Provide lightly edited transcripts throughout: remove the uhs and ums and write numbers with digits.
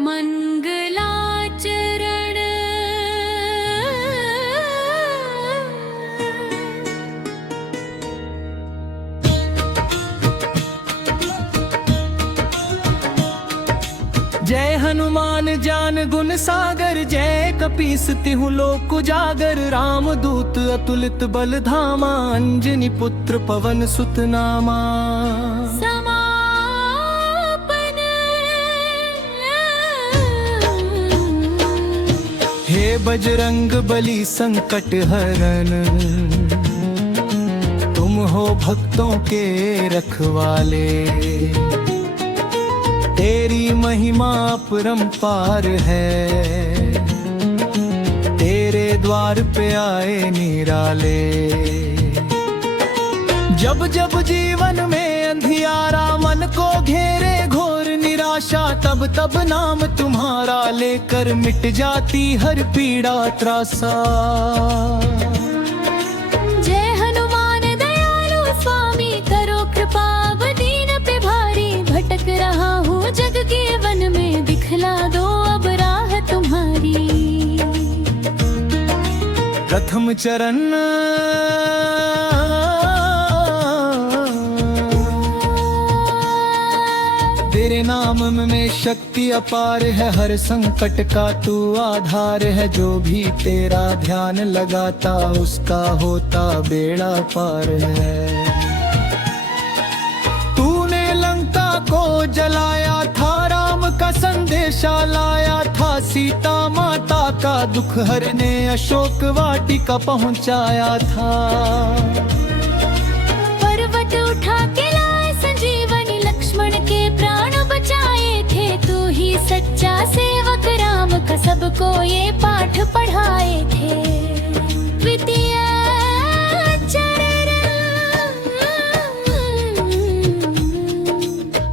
मंगलाचरण जय हनुमान ज्ञान गुण सागर, जय कपीस तिहु लोक उजागर। राम दूत अतुलित बल धामा, अंजनी पुत्र पवन सुत नामा। समापन हे बजरंग बली संकट हरन, तुम हो भक्तों के रखवाले। तेरी महिमा अपरंपार है, तेरे द्वार पे आए निराले। जब जब जीवन में अंधियारा मन को घेरे घोर निराशा, तब तब नाम तुम्हारा लेकर मिट जाती हर पीड़ा त्रासा। जय हनुमान दयालु स्वामी, करो कृपा दीन पे भारी। भटक रहा हूँ जग के वन में, दिखला दो अब राह तुम्हारी। प्रथम चरण तेरे नाम में शक्ति अपार है, हर संकट का तू आधार है। जो भी तेरा ध्यान लगाता, उसका होता बेड़ा पार है। तूने लंका को जलाया था, राम का संदेशा लाया था। सीता माता का दुख हरने अशोक वाटिका पहुंचाया था। पर्वत उठा के लाए संजीवनी, लक्ष्मण के प्राण बचाए थे। तू ही सच्चा सेवक राम का, सबको ये पाठ पढ़ाए थे। द्वितीय चरण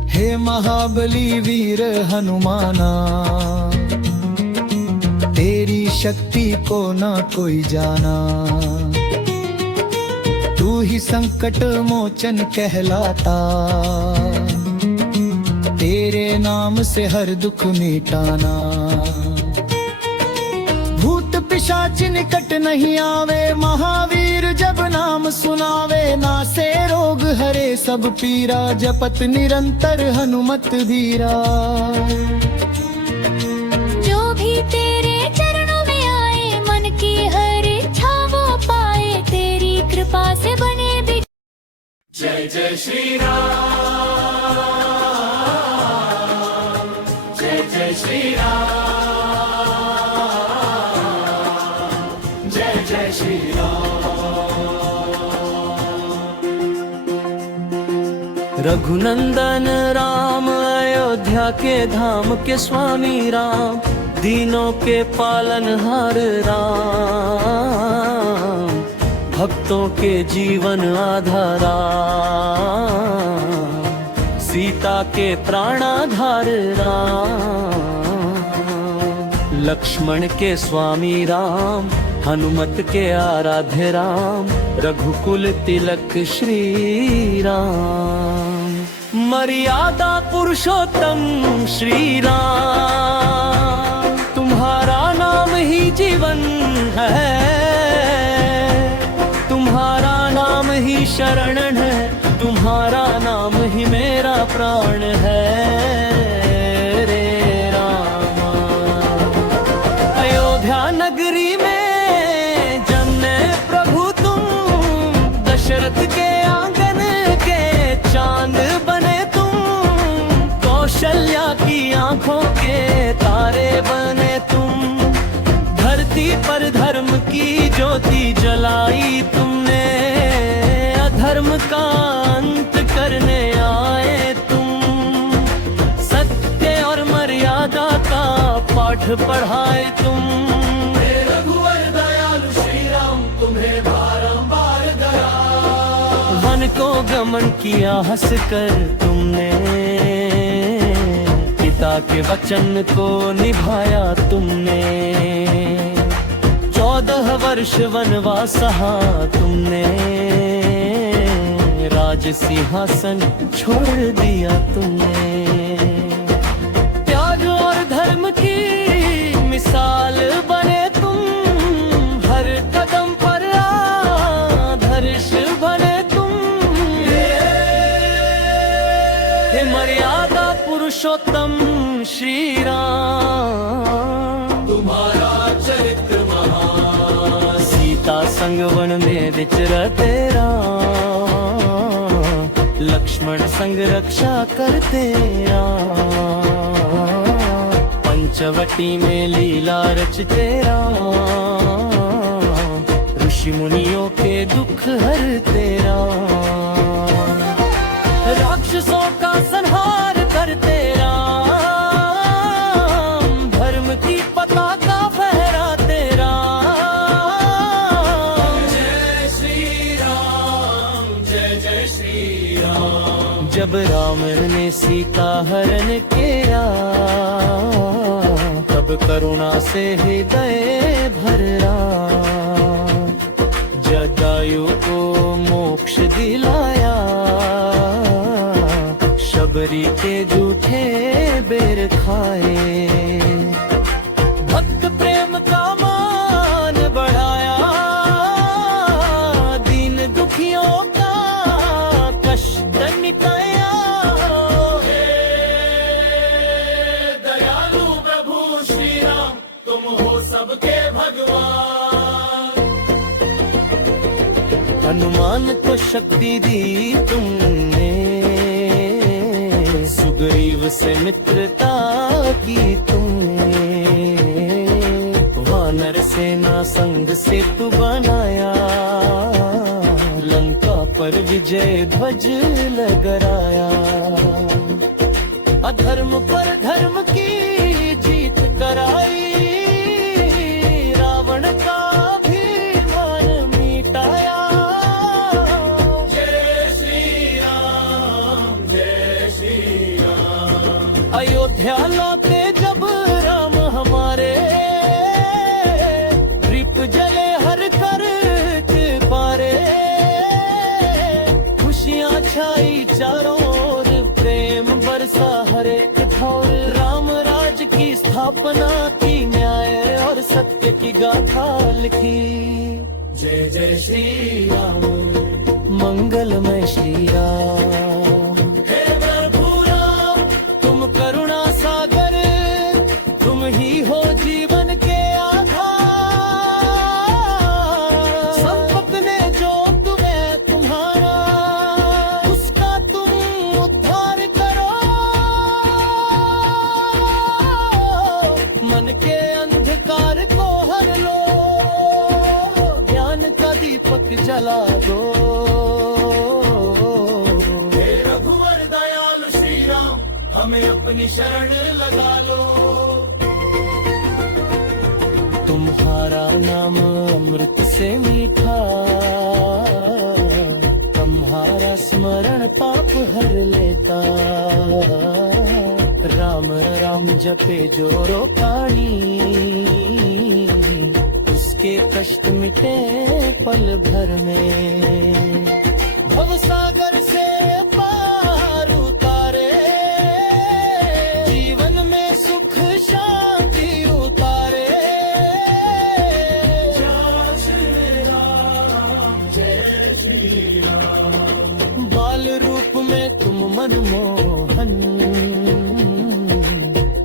हे महाबली वीर हनुमाना, तेरी शक्ति को ना कोई जाना। तू ही संकट मोचन कहलाता, तेरे नाम से हर दुख मिटाना। भूत पिशाच निकट नहीं आवे, महावीर जब नाम सुनावे। नासे रोग हरे सब पीरा, जपत निरंतर हनुमत धीरा। जो भी तेरे चरणों में आए, मन की हर इच्छा वो पाए। तेरी कृपा से बने भी। जय जय श्री राम, जय जय श्री राम, जय जय श्री राम। रघुनंदन राम, अयोध्या के धाम के स्वामी राम। दीनों के पालनहार राम, भक्तों के जीवन आधारा। सीता के प्राणाधार राम, लक्ष्मण के स्वामी राम। हनुमत के आराध्य राम, रघुकुल तिलक श्री राम। मर्यादा पुरुषोत्तम श्री राम, तुम्हारा नाम ही जीवन है। तुम्हारा नाम ही शरण है, तुम्हारा नाम ही मेरा प्राण है। रे रामा, अयोध्या नगरी में जन्मे प्रभु तुम। दशरथ के आंगन के चांद बने तुम। कौशल्या की आंखों के तारे बने तुम। धरती पर धर्म की ज्योति जलाई तुमने। अधर्म का अंत करने आए तुम। सत्य और मर्यादा का पाठ पढ़ाए तुम। रघुवर दयालु श्री राम, तुम्हें बारंबार दया। वन को गमन किया हंस कर तुमने। पिता के वचन को निभाया तुमने। 14 वर्ष वनवास सहा तुमने। राज सिंहासन छोड़ दिया तुमने। त्याग और धर्म पुरुषोत्तम श्री राम, तुम्हारा चरित्र महान। सीता संग वन में विचरते राम, लक्ष्मण संग रक्षा करते राम। पंचवटी में लीला रचते राम, ऋषि मुनियों के दुख हरते राम। राक्षसों का संहार करते राम, धर्म की पताका फहराते राम। जय श्री राम, जय जय श्री राम। जब रावण ने सीता हरण किया, तब करुणा से हृदय भरा, जटायु को मोक्ष दिलाया। शबरी के जूठे बेर खाए, भक्त प्रेम का मान बढ़ाया। दीन दुखियों का कष्ट मिटाया। हे दयालु प्रभु श्री राम, तुम हो सबके भगवान। हनुमान को शक्ति दी तुमने, सुग्रीव से मित्रता की तुमने। वानर सेना संग सेतु बनाया, लंका पर विजय ध्वज लहराया। अधर्म पर धर्म की जीत कराई, रावण का अभिमान मिटाया। जय श्री राम, जय श्री राम। अयोध्या लौटे जब राम हमारे, दीप जले हर कर के पारे। खुशियाँ छाई चारों ओर, प्रेम बरसा हर एक ठौर। राम राज की स्थापना की, न्याय और सत्य की गाथा लिखी। जय जय श्री राम, मंगलमय श्री राम। हे प्रभु राम, तुम करुणा सागर, तुम ही हो जीवन के आधार। संपत ने जो तुम्हें तुम्हारा, उसका तुम उद्धार करो। मन के अंधकार को हर लो, ज्ञान का दीपक जला दो। हे रघुवर दयालु श्री राम, हमें अपनी शरण लगा लो। तुम्हारा नाम अमृत से मीठा, तुम्हारा स्मरण पाप हर लेता। राम राम जपे जो रोकाणी, उसके कष्ट मिटे पल भर में। भवसागर से पार उतारे, जीवन में सुख शांति उतारे। जय श्री राम, जय श्री राम। बाल रूप में तुम मनमोहन,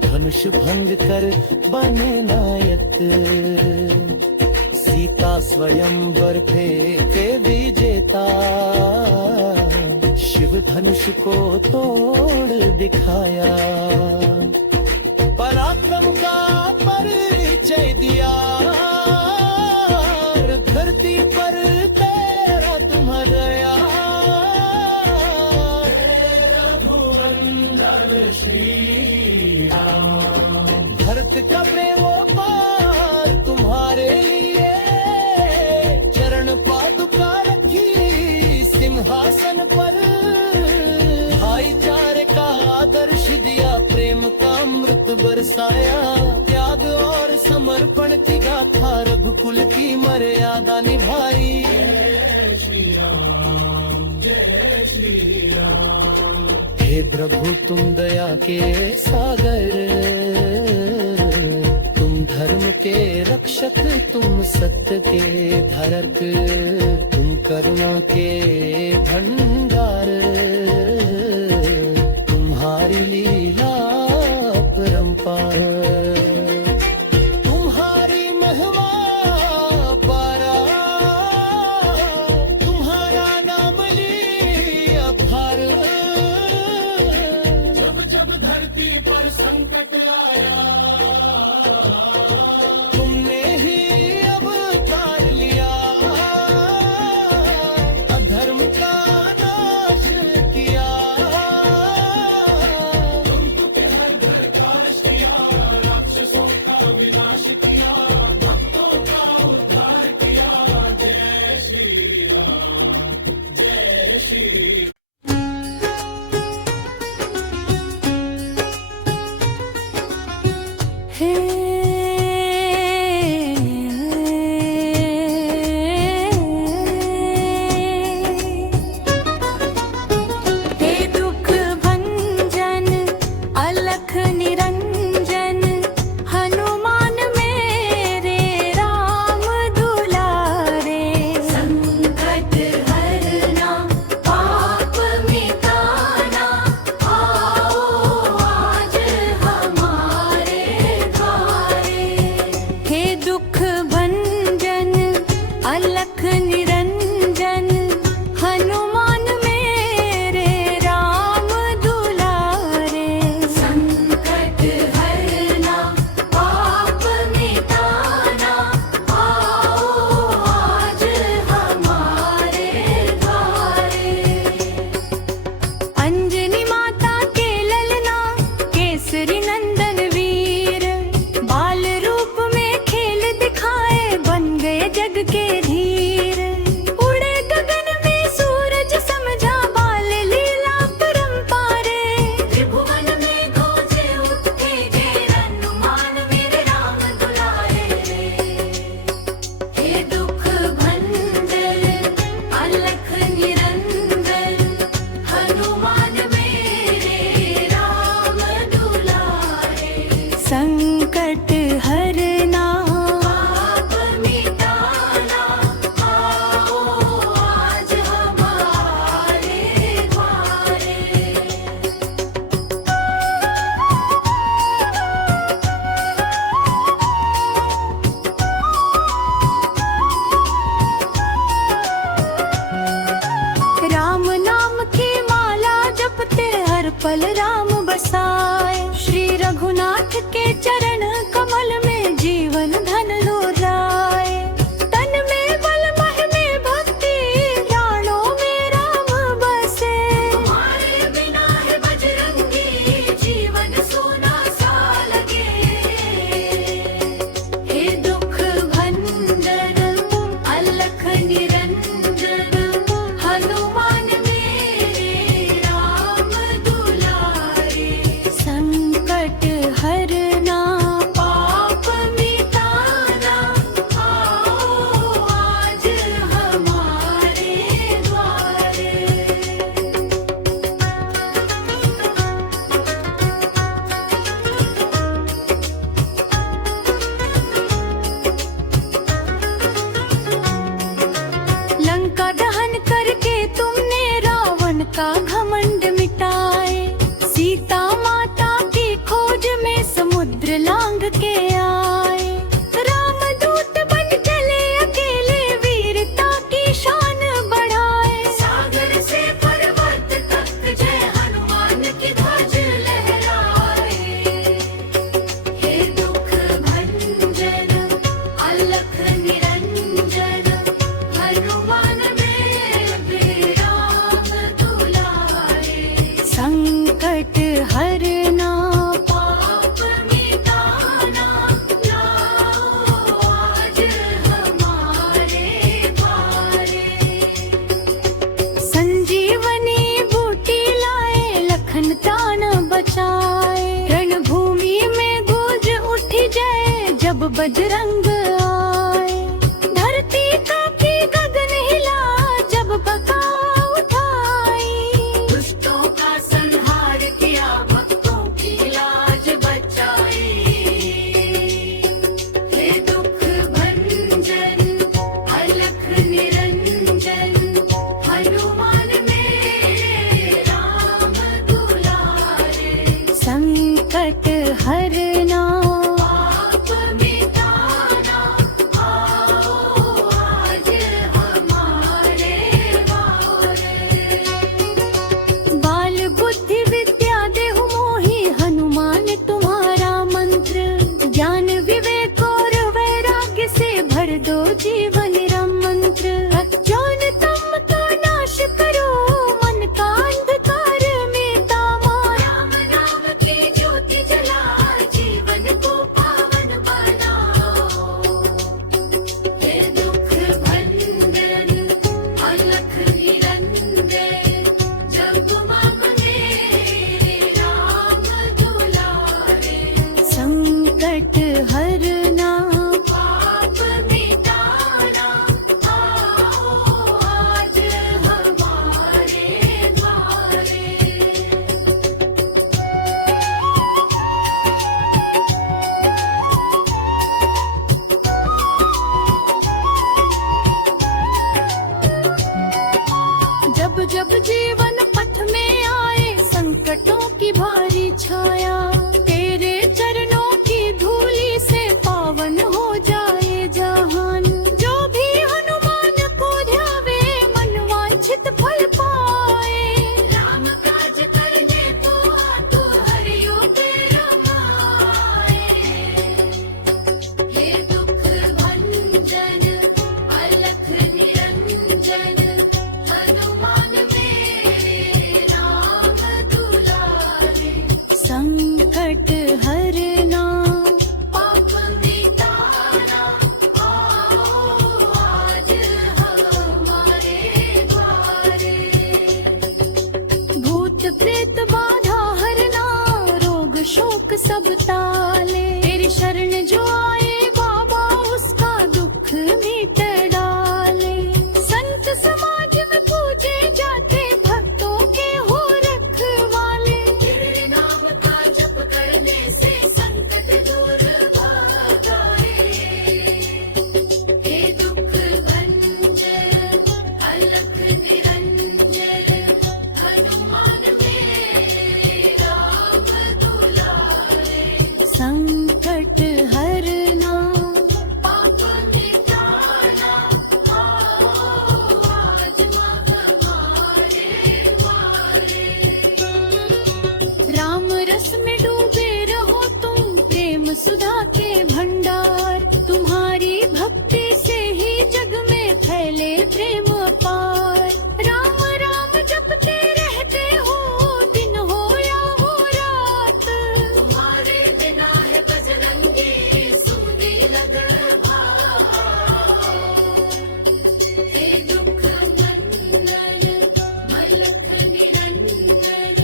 धनुष भंग कर बने नायक। सीता स्वयंवर फेंके विजेता, शिव धनुष को तोड़ दिखाया। पराक्रम का परिचय दिया, धरती पर तेरा तुम्हारा। श्री राम, भरत का प्रेमोपार तुम्हारे लिए, चरण पादुका रखी सिंहासन पर। भाईचारे का आदर्श दिया, प्रेम का अमृत बरसाया। त्याग और समर्पण की गाथा, रघुकुल की मर्यादा निभाई। जय श्री राम, जय श्री राम। हे प्रभु तुम दया के सागर, तुम धर्म के रक्षक, तुम सत्य के धारक, तुम करुणा के भंडार। तुम्हारी लीला पर संकट आया, तुमने ही अवतार लिया, अधर्म का नाश किया, तुम के हर घर का किया, राक्षसों का विनाश किया, भक्तों का उद्धार किया। जय श्री राम, जय श्री हे दुख भंजन अलख निरंजन हनुमान मेरे राम दुलारे, संकट हरना पाप मिटाना आओ आज हमारे द्वारे। हे दुख भंजन अलख निरंजन हनुमान मेरे राम दुलारे, संकट हरना पाप मिटाना आओ आज हमारे द्वारे। अंजनी माता के ललना केसरी नंदन वीर, बाल रूप में खेल दिखाए बन गए जग के धीर। उड़े गगन में सूरज समझा बाल लीला परंपारे, त्रिभुवन में गूंजे उठे जय हनुमान मेरे राम दुलारे। हे दुख भंजन अलख निरंजन हनुमान मेरे राम दुलारे, संकट हरना पाप मिटाना आओ आज हमारे द्वारे। राम नाम की माला जपते हर पल राम बसाए, श्री रघुनाथ के चरण कमल में जीवन धन लोराए। तन में बल मह में भक्ति प्राणों में राम बसे, तुम्हारे बिना है बजरंगी जीवन सोना सा लगे। हे दुख भंजन अलख निरंजन हनुमान मेरे राम दुलारे, संकट हरना पाप मिटाना आओ आज हमारे द्वारे। लंका दहन करके तुमने रावण का घमंड मिटाए, सीता माता की खोज में समुद्र लांग के आए। रामदूत बन चले अकेले वीरता की शान बढ़ाए, सागर से पर्वत तक जय हनुमान की ध्वज लहराए। हे दुख भंजन अलख निरंजन हनुमान मेरे राम दुलारे, संकट हरना पाप मिटाना आओ आज हमारे द्वारे। संजीवनी बूटी लाए लखन तान बचाए, रणभूमि में गूंज उठी जय जब बजरंग आए। धरती कांपी गगन हिला जब बका उठाई, दुष्टों का संहार किया भक्तों की लाज बचाई। हे दुख भंजन अलख निरंजन हनुमान मेरे राम दुलारे, संकट हरना पाप मिटाना आओ आज हमारे द्वारे। बाल बुद्धि विद्या देहु मोहि हनुमान हरना, पाप मिटाना, आओ आज हमारे द्वारे। भूत प्रेत बाधा हरना, रोग शोक सब टाले, तेरी शरण जो आए बाबा उसका दुख मिट डाले। संत समाज में पूजे जाते भक्तों के हो रखवाले, तेरे नाम का जप करने से संकट दूर भागाए। हे दुख भंजन अलख निरंजन, हनुमान मेरे राम दुलारे। संकट हरना, पाप मिटाना, आओ आज हमारे द्वारे। राम रस में डूबे रहो तुम, प्रेम सुधा के भंडार, तुम्हारी भक्ति से ही जग में फैले प्रेम अपार। राम राम जपते रहते हो, दिन हो या हो रात, तुम्हारे बिना है बजरंगी सूदी लगन भाव। हे दुख नंदन मलख निरंजन,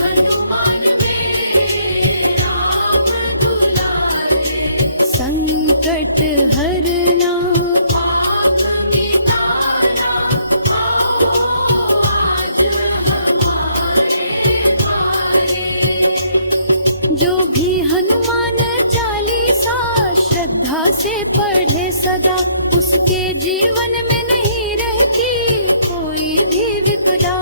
हनुमान मेरे राम दुलारे। संकट हरना, पाप मिटाना, आओ आज हमारे द्वारे। जो भी हनुमान चालीसा श्रद्धा से पढ़े सदा, उसके जीवन में नहीं रहती कोई भी विपदा।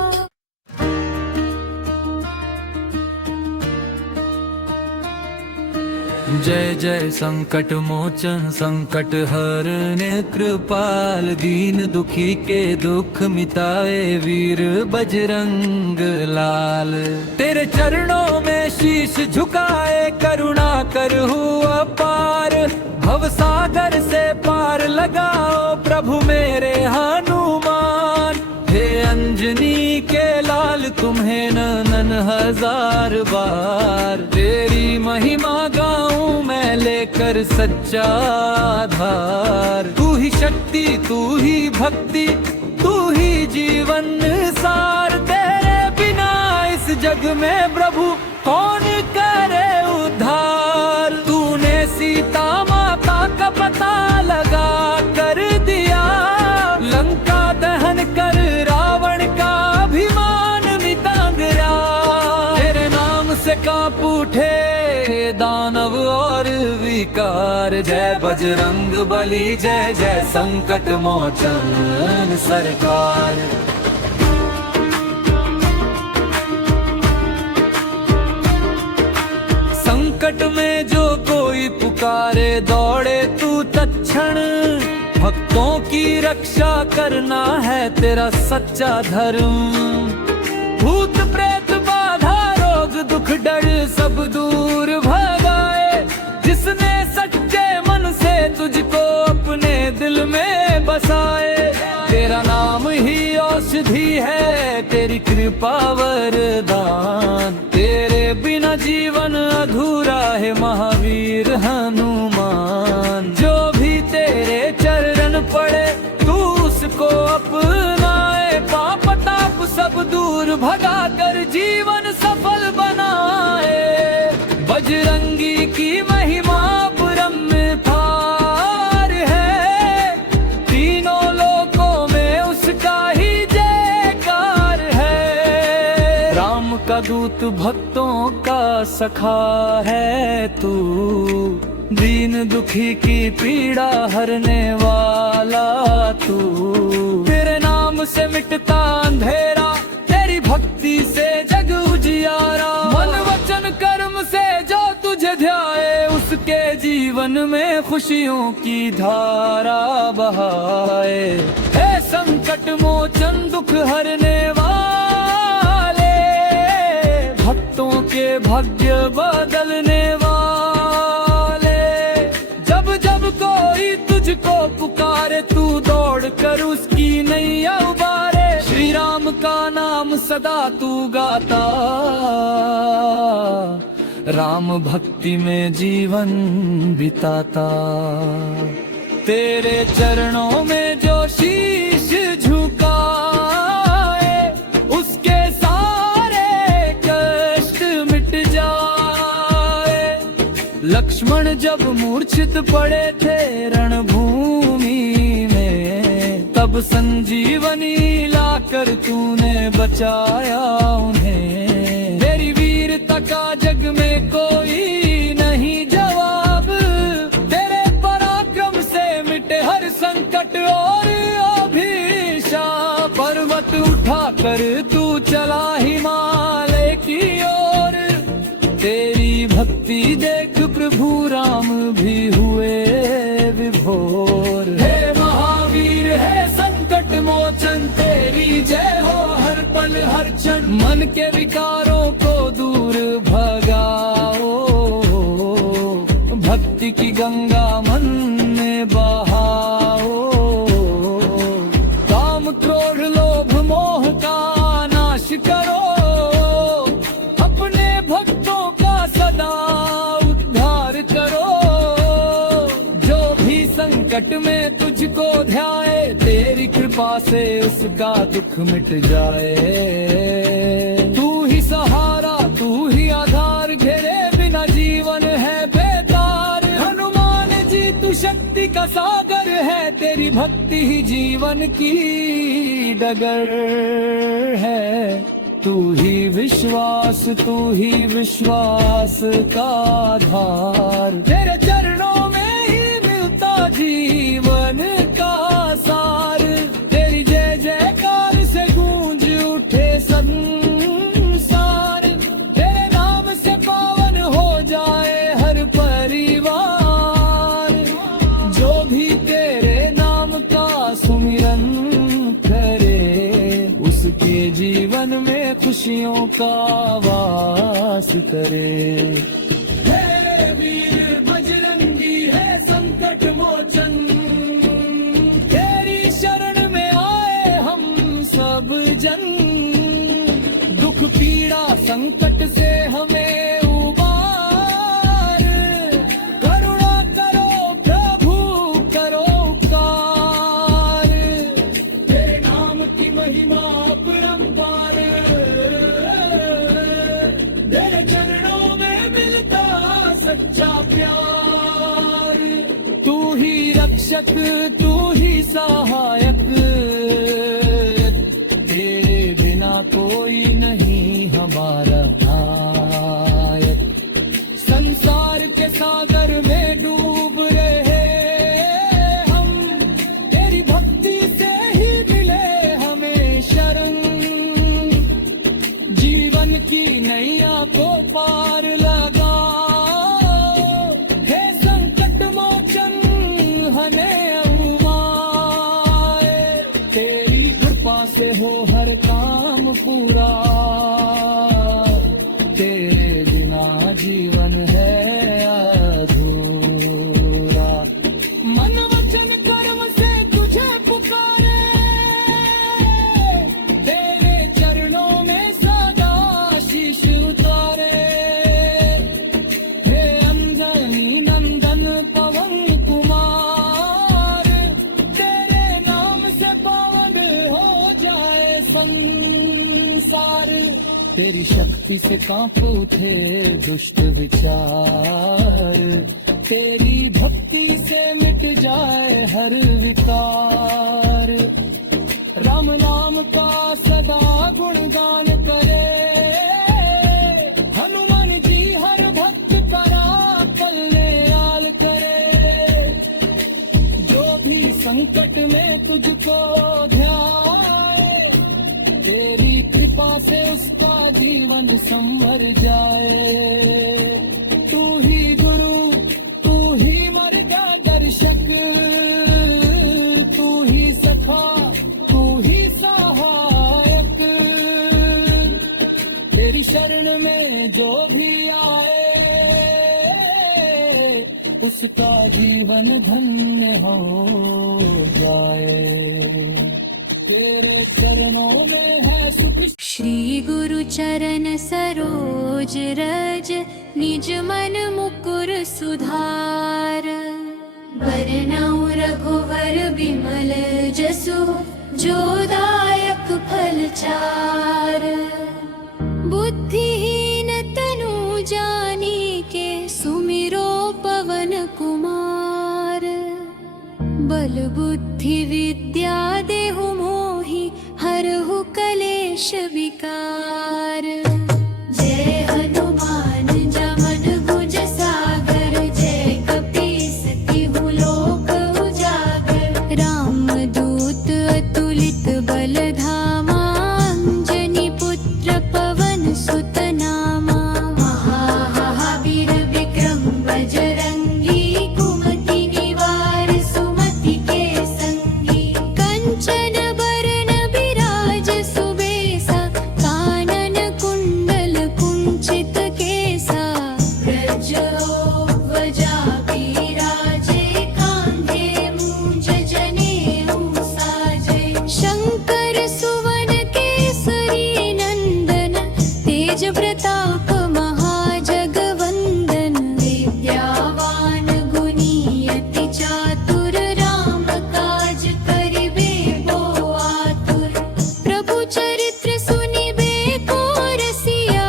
जय जय संकट मोचन संकट हरने कृपाल, दीन दुखी के दुख मिटाए वीर बजरंग लाल। तेरे चरणों में शीश झुकाए करुणा कर हुआ पार, भव सागर से पार लगाओ प्रभु मेरे हनुमान। हे अंजनी के लाल तुम्हें नमन हजार बार, तेरी महिमा गाऊं मैं लेकर सच्चा आधार। तू ही शक्ति तू ही भक्ति तू ही जीवन सार, तेरे बिना इस जग में प्रभु कौन करे उद्धार। तूने सीता माता का पता लगा कर दिया, लंका दहन कर रावण का अभिमान मिटा गया। तेरे नाम से कांप उठे दानव और विकार, जय बजरंग बली जय जय संकट मोचन सरकार। संकट में जो कोई पुकारे दौड़े तू तत्क्षण, भक्तों की रक्षा करना है तेरा सच्चा धर्म। भूत प्रेत बाधा रोग दुख डर सब दूर भगाए, जिसने सच्चे मन से तुझको अपने दिल में बसाए। तेरा नाम ही औषधि है तेरी कृपा वरदान, तेरे बिना जीवन अधूरा है महावीर हनुमान। जो भी तेरे चरण पड़े तू उसको अपनाए, पाप ताप सब दूर भगा कर जीवन सफल बनाए। बजरंगी की महिमा परम्पार है, तीनों लोकों में उसका ही जयकार है। राम का दूत भक्तों का सखा है तू, दीन दुखी की पीड़ा हरने वाला तू। तेरे नाम से मिटता अंधेरा, तेरी भक्ति से जग उजियारा। मन वचन कर्म से जो तुझे ध्याए, उसके जीवन में खुशियों की धारा बहाए। हे संकट मोचन दुख हरने वाले, भक्तों के भाग्य बदलने वाले। जब जब कोई तुझको पुकारे तू दौड़ कर उसकी नैया उबारे। श्री राम का नाम सदा तू गाता राम भक्ति में जीवन बिताता। तेरे चरणों में जो शीश झुकाए उसके सारे कष्ट मिट जाए। लक्ष्मण जब मूर्छित पड़े थे रणभूमि में, तब संजीवनी लाकर तूने बचाया उन्हें। तेरी वीरता का जग में कोई नहीं जवाब, तेरे पराक्रम से मिटे हर संकट और अभिशाप। पर्वत उठाकर तू चला हिमालय की ओर, तेरी भक्ति देख प्रभु राम भी हुए विभोर। हे महावीर है संकट मोचन, तेरी जय हो हर पल हर क्षण। मन के विकारों को दूर भगाओ, भक्ति की गंगा मन में बहाओ। काम क्रोध लोभ मोह का नाश करो, अपने भक्तों का सदा उद्धार करो। जो भी संकट में तुझको ध्याए, तेरी कृपा से उसका दुख मिट जाए। तू ही सहारा तू ही आधार, घेरे बिना जीवन है बेकार। हनुमान जी तू शक्ति का सागर है, तेरी भक्ति ही जीवन की डगर है। तू ही विश्वास का आधार, तेरे चरणों में ही मिलता जीवन का सार। तेरी जय जयकार से गूंज उठे संसार, तेरे नाम से पावन हो जाए हर परिवार। जो भी तेरे नाम का सुमिरन करे, उसके जीवन में खुशियों का वास करे। तेरे वीर बजरंगी है संकट मोचन, तेरी शरण में आए हम सब जन। दुख पीड़ा संकट से हमें उबार, करुणा करो प्रभु करो उपकार। तेरे नाम की महिमा अपरंपार, तेरे चरणों में मिलता सच्चा प्यार। तू ही रक्षक तू ही सहायक, तेरे बिना कोई नहीं हमारा नायक। संसार के सागर में डूब रहे हम, तेरी भक्ति से ही मिले हमें शरण। जीवन की नैया को पार लगा, हे संकट मोचन हमें अवमाए। तेरी कृपा से हो हर काम पूरा, तेरे बिना जीवन है अधूरा। मन वचन कर्म से तुझे पुकारे, तेरे चरणों में सदा शीश उतारे। हे अंजनी नंदन पवन कुमार, तेरे नाम से पावन हो जाए संसार। तेरी शक्ति से कांप उठे दुष्ट विचार, तेरी भक्ति से मिट जाए हर विकार। राम नाम का सदा गुणगान करे, हनुमान जी हर भक्त का कल्याण करे। जो भी संकट में तुझको ध्याए, तेरी कृपा से उसका जीवन संवर जाए। तू ही गुरु तू ही मार्गदर्शक, तू ही सखा तू ही सहायक। तेरी शरण में जो भी आए, उसका जीवन धन्य हो जाए। तेरे चरणों में है सुख। श्री गुरु चरण सरोज रज, निज मन मुकुर सुधार। बरनउँ रघुवर बिमल जसु, जो दायक फल चार। बुद्धिहीन तनु जानिके, सुमिरो पवन कुमार। बल बुद्धि विद्या देहु मोहि, हरहु कलेश विकार। जय हनुमान ज्ञान गुज सागर, जय कपीस तिहु लोक उजागर। रामदूत अतुलित बल धामा, अंजनी पुत्र पवन सुत नामा। महावीर विक्रम बजरंगी, कुमति निवार सुमति के संगी। कंचन बरन बिराज सुबेसा, कानन कुंडल कुंचित केसा। व्रजध्वजा बिराजे, कांधे मूंज जनेऊ साजे। शंकर सुवन केसरी नंदन, तेज प्रताप महाजगवंदन। विद्यावान गुणी अति चातुर, राम काज करिबे को आतुर। प्रभु चरित्र सुनिबे को रसिया,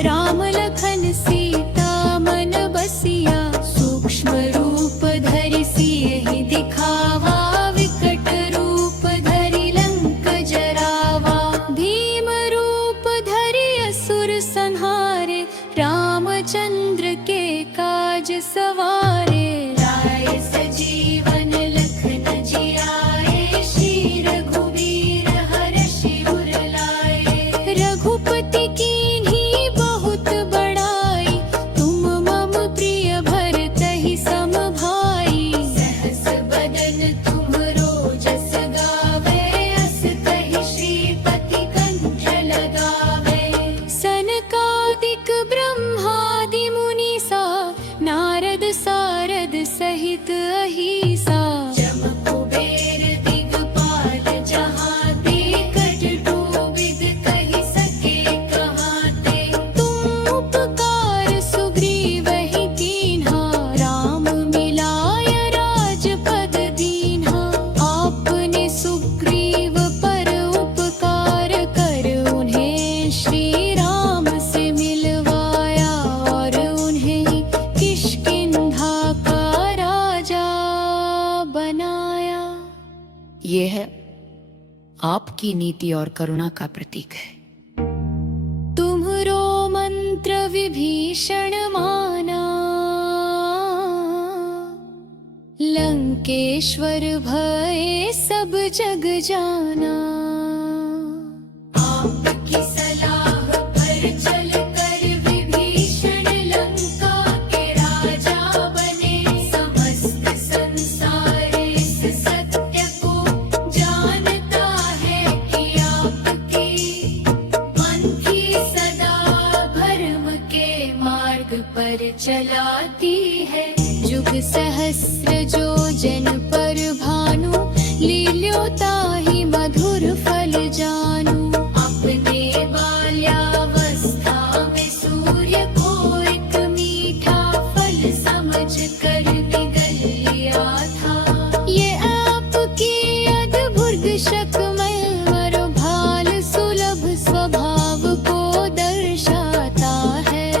राम लखन सीता मन बसिया। सूक्ष्म रूप धरि सियहि दिखावा, विकट रूप धरि लंक जरावा। भीम रूप धरि असुर संहारे, रामचंद्र के काज सवारे। लाए सजीवन लखन जियाए, श्री रघुवीर हर्षि उर लाए। रघुपति कीन्ही बहुत बड़ाई, तुम मम प्रिय भरतहि सम भाई। सहस बदन तुम्हरो जस गावे, अस कहि श्रीपति कंठ लगावे। सनकादिक ब्रह्मादि मुनीसा, नारद सारद सहित अहिसा। जम कुबेर दिगपाल जहाँ ते, कट डोबिद कहि सके कहाँ ते। तुम उपकार सुग्रीवहि कीन्हा, राम मिलाय राजपद दीन्हा। आपने सुग्रीव पर उपकार कर, उन्हें श्री राम से मिलवाया। और उन्हें किष्किंधा का राजा बनाया। ये है आपकी नीति और करुणा का प्रतीक है। तुम्हरो मंत्र विभीषण माना, लंकेश्वर भय सब जग जाना। आपकी सलाह पर चल कर, विभीषण लंका के राजा बने। समस्त संसार इस सत्य को जानता है, कि आपके मन की सदा धर्म के मार्ग पर चलाती है। जुग सहस्र जो जन पर भानु, लील्योताहि मधुर फल जानू। अपने बाल्यावस्था में सूर्य को एक मीठा फल समझ कर निगल लिया था। ये आपकी अद्भुत शकमय मर भाल, सुलभ स्वभाव को दर्शाता है।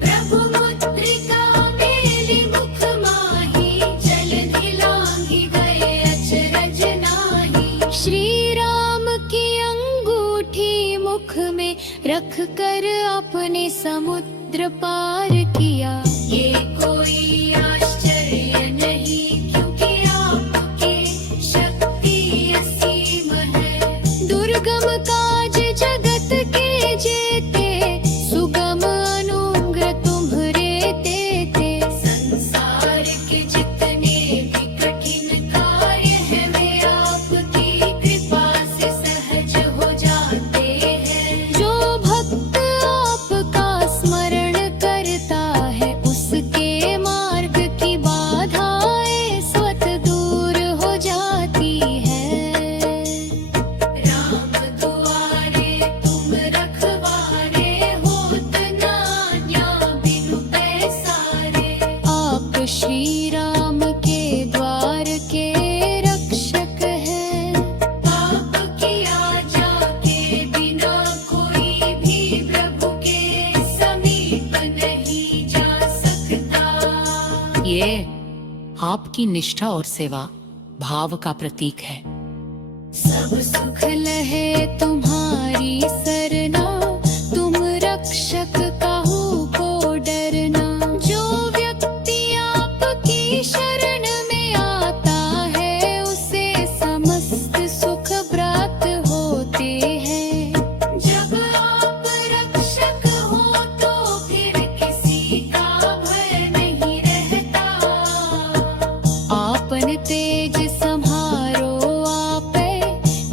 प्रभु मुद्रिका मेली मुख माही, जलधि लांघि गए अचरज नाही। श्री राम की अंगूठी मुख में रख कर, आपने समुद्र पार किया। ये कोई आश्चर्य नहीं, क्योंकि आपके शक्ति असीम है। दुर्गम काज जगत के जेते, सुगम अनुग्रह तुम्हरे तेते। संसार के जितने भी कठिन कार्य हैं, वे आपकी कृपा से सहज हो जाते हैं। जो भक्त आपका स्मरण करता श्री राम के द्वार के रक्षक है। पाप किया जाके बिना कोई भी प्रभु के समीप नहीं जा सकता। ये आपकी निष्ठा और सेवा भाव का प्रतीक है। सब सुख लहे तुम्हारी सरना, तुम रक्षक काहू को डरना। जो व्यक्ति आपकी शरण में आता है उसे समस्त सुख प्राप्त होते हैं। जब आप रक्षक हो तो फिर किसी का भय नहीं रहता। आपन तेज संहारो आपे,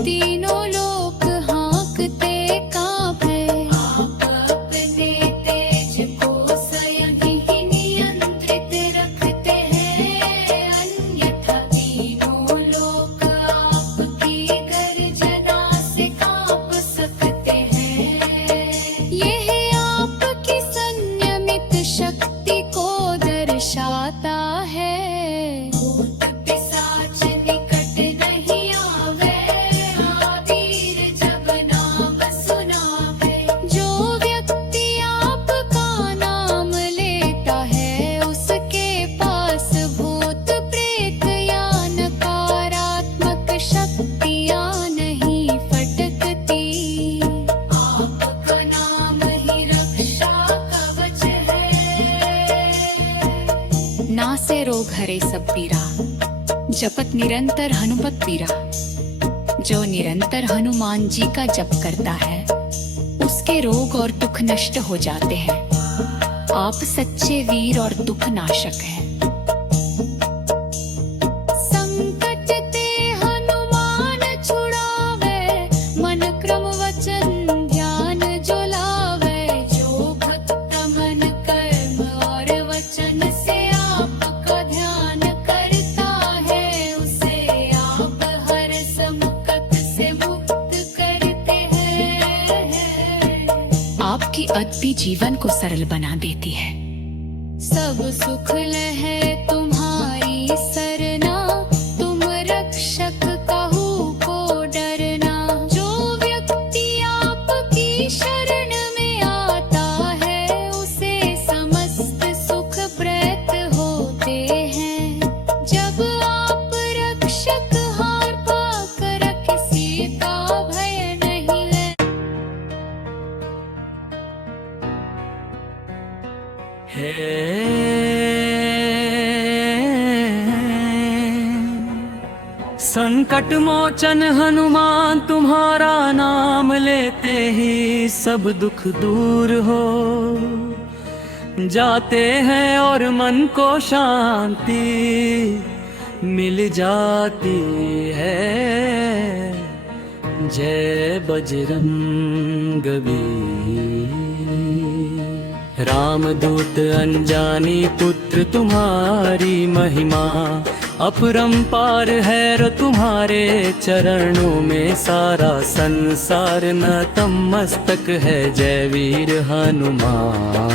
तीनों लोक हाँकते कांपे। आप अपने तेज को स्वयं ही नियंत्रित रखते हैं, अन्यथा तीनों लोक आपकी गर्जना से कांप सकते हैं। यह आपकी संयमित शक्ति को दर्शाता है। भूत पिशाच निकट नहीं आवे, आधीर जब नाम सुनावे। जो व्यक्ति आपका नाम लेता है उसके पास भूत प्रेत या नकारात्मक शक्तियाँ नहीं फटकती। आपका नाम ही रक्षा कवच है। नासे रोग हरे सब पीरा, जपत निरंतर हनुमत पीरा। जो निरंतर हनुमान जी का जप करता है उसके रोग और दुख नष्ट हो जाते हैं। आप सच्चे वीर और दुख नाशक हैं। संकट ते हनुमान छुड़ावे, मन क्रम वचन ध्यान जो लावे। जो भक्त मन कर्म और वचन से आपका ध्यान करता है उसे आप हर संकट से मुक्त करते हैं। आपकी अद्भुत जीवन को सरल बना देती है। सब सुख लहे तुम्हारी सरना, तुम रक्षक काहू को डरना। जो व्यक्ति आपकी शरण में आता है उसे समस्त सुख प्राप्त होते हैं। जब आप रक्षक हार पाकर किसी का भय नहीं ले। संकट मोचन हनुमान तुम्हारा नाम लेते ही सब दुख दूर हो जाते हैं और मन को शांति मिल जाती है। जय बजरंग बली। रामदूत अनजानी पुत्र तुम्हारी महिमा अपरंपार है रो तुम्हारे चरणों में सारा संसार नतमस्तक है। जय वीर हनुमान।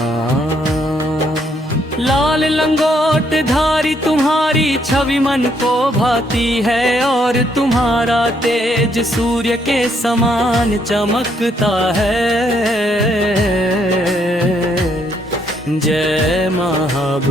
लाल लंगोट धारी तुम्हारी छवि मन को भाती है और तुम्हारा तेज सूर्य के समान चमकता है। जय महाबली।